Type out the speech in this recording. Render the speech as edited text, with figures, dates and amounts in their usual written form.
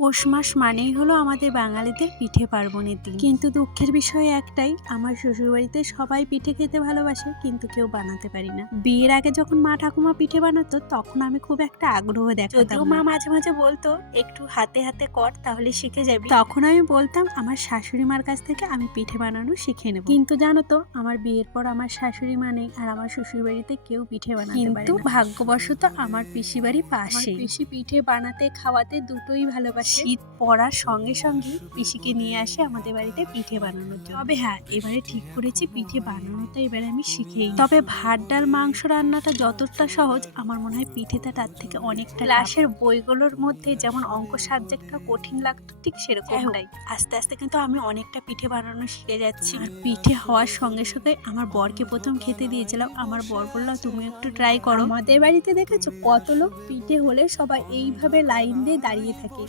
পৌষ মাস মানেই হলো আমাদের বাঙালিদের পিঠে পার্বণের দিন। কিন্তু দুঃখের বিষয় একটাই, আমার শ্বশুরবাড়িতে সবাই পিঠে খেতে ভালোবাসে কিন্তু কেউ বানাতে পারি না। বিয়ের আগে যখন মা ঠাকুমা পিঠে বানাতো তখন আমি খুব একটা আগ্রহ দেখাতাম। যদিও মা মাঝে মাঝে বলতো একটু হাতে হাতে কর তাহলে শিখে যাবি, তখন আমি বলতাম আমার শাশুড়ি মার কাছ থেকে আমি পিঠে বানানো শিখে নেব। কিন্তু জানো তো, আমার বিয়ের পর আমার শাশুড়ি মা নেই আর আমার শ্বশুর বাড়িতে কেউ পিঠে বানাতে পারে না। কিন্তু ভাগ্যবশত আমার পিসি বাড়ি পাশে। পিসি পিঠে বানাতে খাওয়াতে দুটোই ভালোবাসে। শীত পড়ার সঙ্গে সঙ্গে পিসিকে নিয়ে আসে আমাদের বাড়িতে পিঠে বানানোর জন্য। তবে হ্যাঁ, এবারে ঠিক করেছি পিঠে বানানোটা এবারে আমি শিখেই। তবে ভাত ডাল মাংস রান্নাটা যতটা সহজ, আমার মনে হয় পিঠেটা তার থেকে অনেকটা। ক্লাসের বইগুলোর মধ্যে যেমন অঙ্ক সাবজেক্টটা কঠিন লাগতো, ঠিক সেরকমটাই। আস্তে আস্তে কিন্তু আমি অনেকটা পিঠে বানানো শিখে যাচ্ছি। আর পিঠে হওয়ার সঙ্গে সঙ্গে আমার বরকে প্রথম খেতে দিয়েছিলাম। আমার বর বলল তুমি একটু ট্রাই করো। আমাদের বাড়িতে দেখেছো কত লোক পিঠে হলে সবাই এইভাবে লাইন দিয়ে দাঁড়িয়ে থাকে।